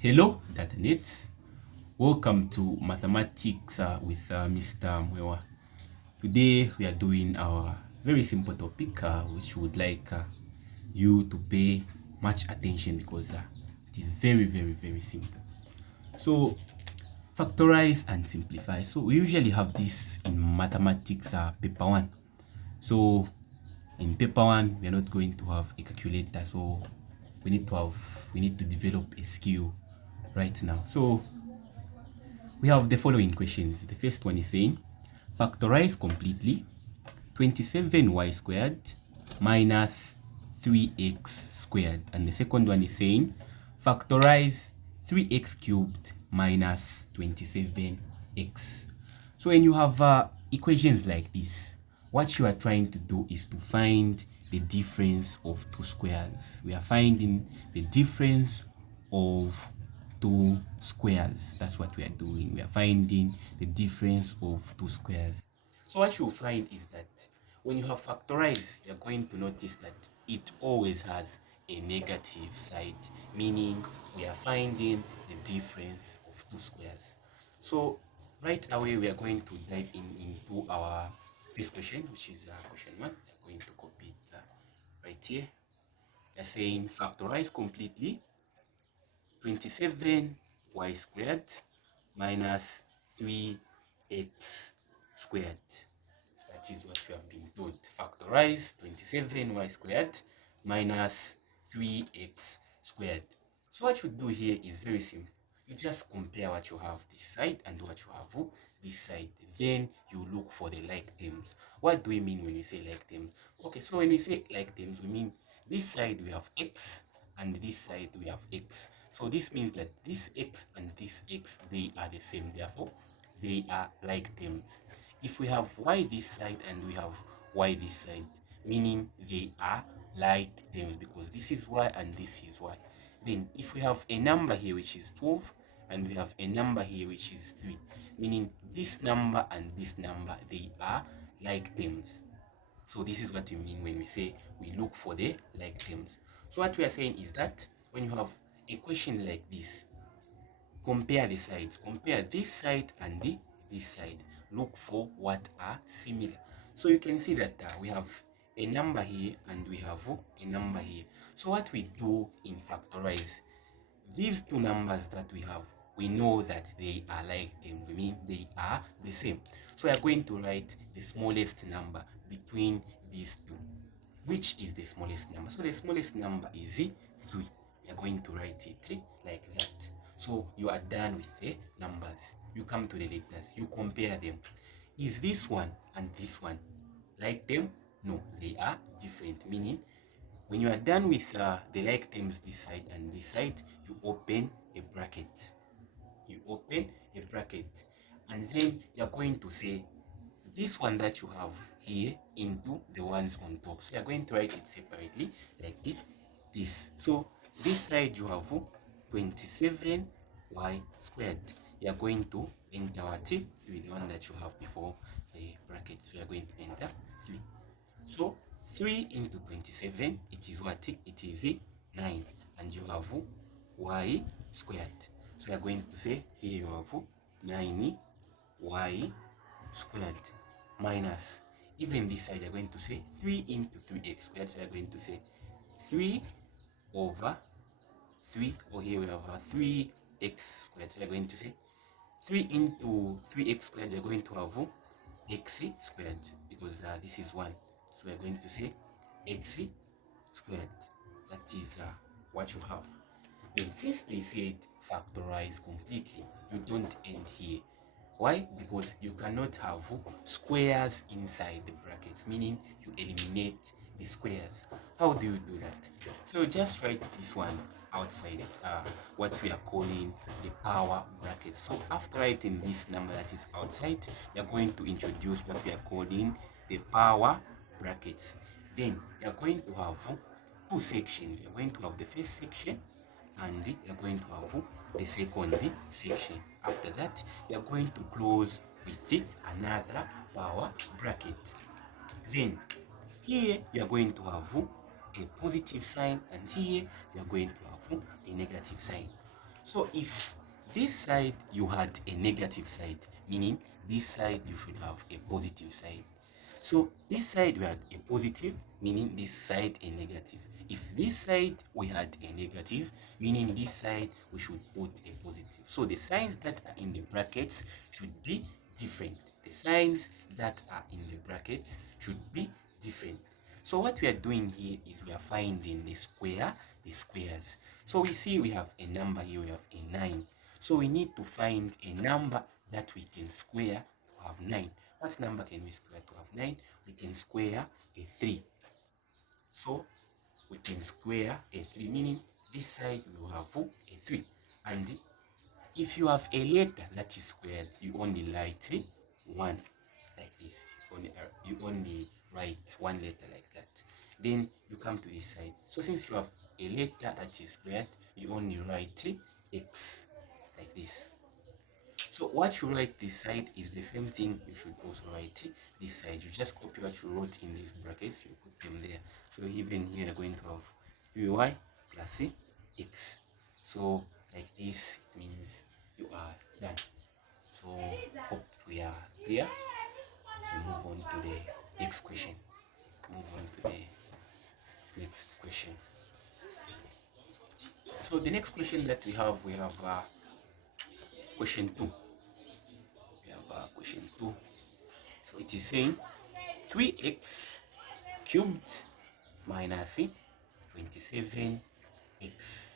Hello, Datanets. Welcome to Mathematics with Mr. Mwewa. Today we are doing our very simple topic, which we would like you to pay much attention because it is very simple. So, factorize and simplify. So, we usually have this in mathematics paper 1. So, in paper 1, we are not going to have a calculator. So, we need to develop a skill right now. So, we have the following questions. The first one is saying factorize completely 27y squared minus 3x squared, and the second one is saying factorize 3x cubed minus 27x. So when you have equations like this, what you are trying to do is to find the difference of two squares. We are finding the difference of two squares. That's what we are doing. We are finding the difference of two squares. So what you'll find is that when you have factorized, you're going to notice that it always has a negative side, meaning we are finding the difference of two squares. So right away, we are going to dive into our first question, which is question 1. We are going to copy it right here. We are saying factorize completely 27y squared minus 3x squared. That is what you have been told. Factorize 27y squared minus 3x squared. So what you do here is very simple. You just compare what you have this side and what you have this side. Then you look for the like terms. What do we mean when we say like terms? Okay, so when we say like terms, we mean this side we have x and this side we have x. So this means that this x and this x, they are the same. Therefore, they are like terms. If we have y this side and we have y this side, meaning they are like terms because this is y and this is y. Then if we have a number here which is 12 and we have a number here which is 3, meaning this number and this number, they are like terms. So this is what we mean when we say we look for the like terms. So what we are saying is that when you have a question like this, compare the sides, compare this side and this side, look for what are similar. So you can see that we have a number here and we have a number here. So what we do in factorize, these two numbers that we have, we know that they are like them, we mean they are the same. So we are going to write the smallest number between these two. Which is the smallest number? So the smallest number is 3. We are going to write it like that. So you are done with the numbers. You come to the letters, you compare them. Is this one and this one like them? No, they are different. Meaning, when you are done with the like terms this side and this side, you open a bracket. You open a bracket, and then you are going to say this one that you have here into the ones on top. So you are going to write it separately like this. So this side you have 27y squared. You are going to enter what? 3, the one that you have before the bracket. So you are going to enter 3. So 3 into 27, it is what? It is 9. And you have y squared. So you are going to say here you have 9y squared minus, even this side you're going to say 3 into 3x squared. So you're going to say 3 over 3, or here we have 3x squared. So you're going to say 3 into 3x squared, you're going to have x squared because this is 1. So we're going to say x squared. That is what you have. Then since they said factorize completely, you don't end here. Why? Because you cannot have squares inside the brackets, meaning you eliminate the squares. How do you do that? So just write this one outside what we are calling the power bracket. So after writing this number that is outside, you're going to introduce what we are calling the power brackets. Then you're going to have two sections. You're going to have the first section and you're going to have the second section. After that, you're going to close with another power bracket. Then here you're going to have a positive sign, and here you're going to have a negative sign. So if this side you had a negative side, meaning this side you should have a positive side. So this side we had a positive, meaning this side a negative. If this side we had a negative, meaning this side we should put a positive. So the signs that are in the brackets should be different. The signs that are in the brackets should be different. So what we are doing here is we are finding the squares. So we see we have a number here, we have a 9. So we need to find a number that we can square to have 9. What number can we square to have 9? We can square a 3. So we can square a 3, meaning this side will have a 3. And if you have a letter that is squared, you only write 1 like this. You only write one letter like that. Then you come to this side. So since you have a letter that is squared, you only write x like this. So what you write this side is the same thing you should also write this side. You just copy what you wrote in these brackets, you put them there. So even here you're going to have 3y plus x. So like this, it means you are done. So hope we are clear. We move on to the next question. So the next question that we have question 2. Question 2. So it is saying 3x cubed minus 27x.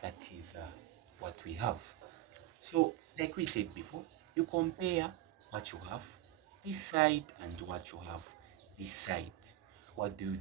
That is what we have. So like we said before, you compare what you have this side and what you have this side. What do?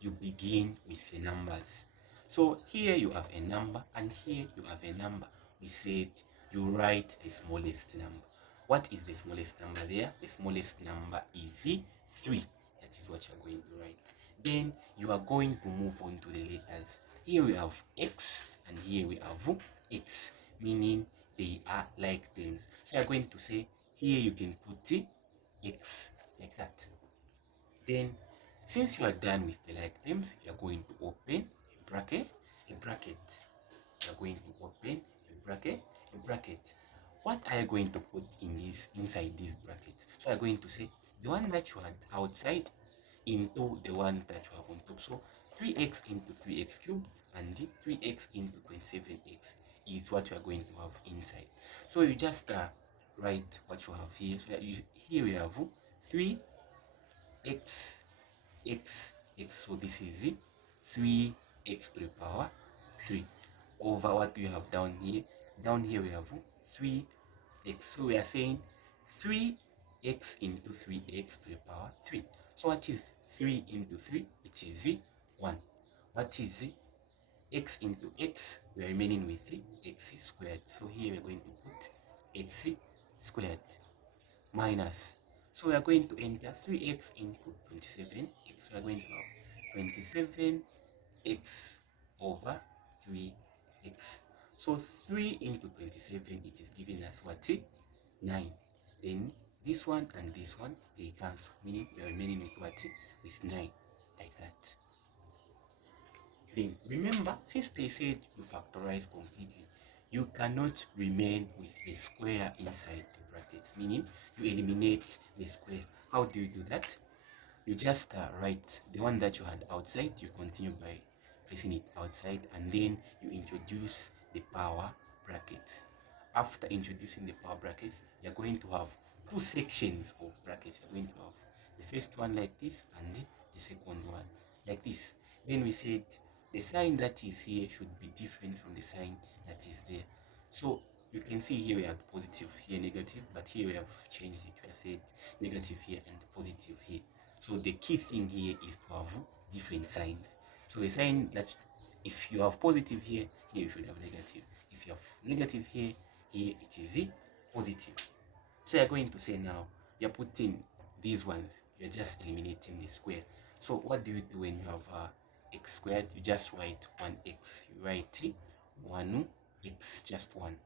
You begin with the numbers. So here you have a number and here you have a number. We said you write the smallest number. What is the smallest number there? The smallest number is 3. That is what you're going to write. Then you are going to move on to the letters. Here we have x and here we have x, meaning they are like terms. So you're going to say here you can put x like that. Then since you are done with the like terms, you are going to open a bracket. You are going to open a bracket. What are you going to put inside these brackets? So you are going to say the one that you had outside into the one that you have on top. So 3x into 3x cubed and 3x into 27x is what you are going to have inside. So you just write what you have here. So here we have 3x x. So this is 3x to the power 3 over what we have down here. Down here we have 3x. So we are saying 3x into 3x to the power 3. So what is 3 into 3? It is 1. What is x into x? We are remaining with x squared. So here we are going to put x squared minus. So we are going to enter 3x into 27x. We are going to have 27x over 3x. So 3 into 27, it is giving us what? 9. Then this one and this one, they cancel, meaning we are remaining with what? With 9, like that. Then remember, since they said you factorize completely, you cannot remain with a square inside the brackets, meaning you eliminate the square. How do you do that? You just write the one that you had outside, you continue by placing it outside, and then you introduce the power brackets. After introducing the power brackets, you're going to have two sections of brackets. You're going to have the first one like this and the second one like this. Then we said the sign that is here should be different from the sign that is there. So you can see here we have positive, here negative, but here we have changed it. We have said negative here and positive here. So the key thing here is to have different signs. So the sign that if you have positive here, here you should have negative. If you have negative here, here it is positive. So you're going to say now, you're putting these ones, you're just eliminating the square. So what do you do when you have x squared? You just write 1x. You write 1x, just 1.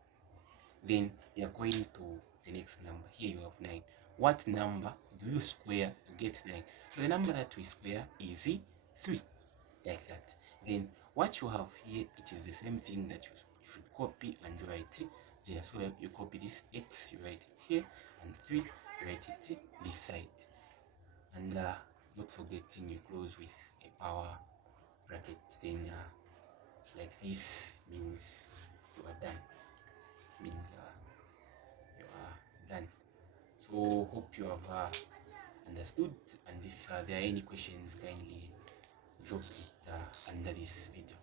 Then you're going to the next number. Here you have 9. What number do you square to get 9? So the number that we square is 3, like that. Then what you have here, it is the same thing that you should copy and write there. So you copy this x, you write it here, and 3, you write it this side. And not forgetting, you close with a power bracket. Then like this means you are done. Means you are done. So hope you have understood, and if there are any questions, kindly drop it under this video.